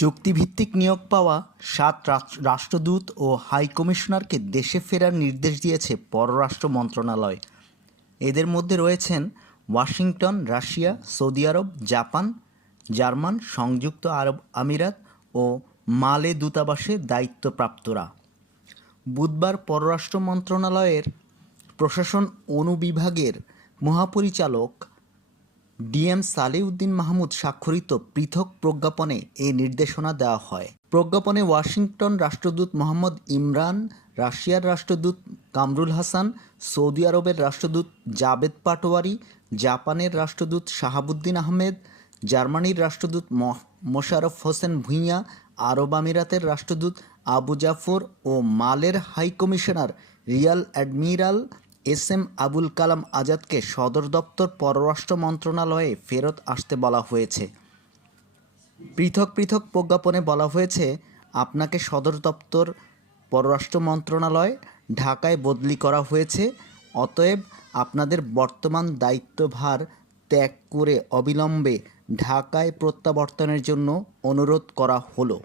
চুক্তিভিত্তিক নিয়োগ পাওয়া ৭ রাষ্ট্রদূত ও হাইকমিশনারকে দেশে ফেরার নির্দেশ দিয়েছে পররাষ্ট্র মন্ত্রণালয়। এদের মধ্যে রয়েছেন ওয়াশিংটন, রাশিয়া, সৌদি আরব, জাপান, জার্মান, সংযুক্ত আরব আমিরাত ও মালে দূতাবাসে দায়িত্বপ্রাপ্তরা। বুধবার পররাষ্ট্র মন্ত্রণালয়ের প্রশাসন অনুবিভাগের মহাপরিচালক ডিএম সালেউদ্দিন মাহমুদ স্বাক্ষরিত পৃথক প্রজ্ঞাপনে এই নির্দেশনা দেওয়া হয়। প্রজ্ঞাপনে ওয়াশিংটন রাষ্ট্রদূত মোহাম্মদ ইমরান, রাশিয়ার রাষ্ট্রদূত কামরুল হাসান, সৌদি আরবের রাষ্ট্রদূত জাবেদ পাটোয়ারি, জাপানের রাষ্ট্রদূত শাহাবুদ্দিন আহমেদ, জার্মানির রাষ্ট্রদূত মোশাররফ হোসেন ভূঁইয়া, আরব আমিরাতের রাষ্ট্রদূত আবু জাফর ও মালের high commissioner rear admiral S M. Abul Kalam আজাদকে সদর দপ্তর পররাষ্ট্র মন্ত্রণালয়ে ফেরত আসতে বলা হয়েছে। পৃথক পৃথক প্রজ্ঞাপনে বলা হয়েছে, আপনাকে সদর দপ্তর পররাষ্ট্র মন্ত্রণালয় ঢাকায় বদলি করা হয়েছে, অতএব আপনাদের বর্তমান দায়িত্বভার ত্যাগ করে অবিলম্বে ঢাকায় প্রত্যাবর্তনের জন্য অনুরোধ করা হলো।